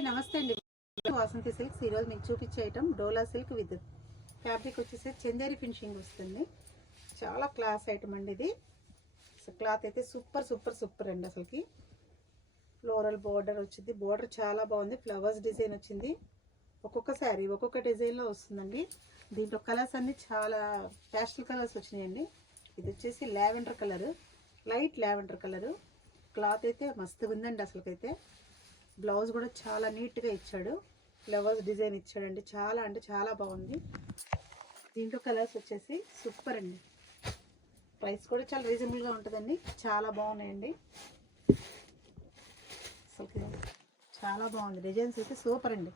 Hi నమస్తే అండి. Vasanthi silks ఈరోజు మీకు చూపించే item dola silk with fabric వచ్చేసి చందేరి ఫినిషింగ్ వస్తుంది. చాలా క్లాస్ ఐటమ్ అండి ఇది. క్లాత్ అయితే సూపర్ సూపర్ సూపర్ అండి. అసలుకి ఫ్లోరల్ బోర్డర్ వచ్చింది. బోర్డర్ చాలా బాగుంది. ఫ్లవర్స్ డిజైన్ వచ్చింది. ఒక్కొక్క శారీ ఒక్కొక్క డిజైన్లో వస్తుందండి. దీంట్లో కలర్స్ అన్నీ చాలా ప్యాస్టల్ కలర్స్ వచ్చినాయండి. ఇది వచ్చేసి lavender colour, light lavender colour. Cloth అయితే మస్తుగా ఉందండి. అసలుకైతే బ్లౌజ్ కూడా చాలా నీట్గా ఇచ్చాడు. ఫ్లవర్స్ డిజైన్ ఇచ్చాడండి. చాలా అంటే చాలా బాగుంది. దీంట్లో కలర్స్ వచ్చేసి సూపర్ అండి. ప్రైస్ కూడా చాలా రీజనబుల్గా ఉంటుందండి. చాలా బాగున్నాయండి. అసలు చాలా బాగుంది. డిజైన్స్ అయితే సూపర్ అండి.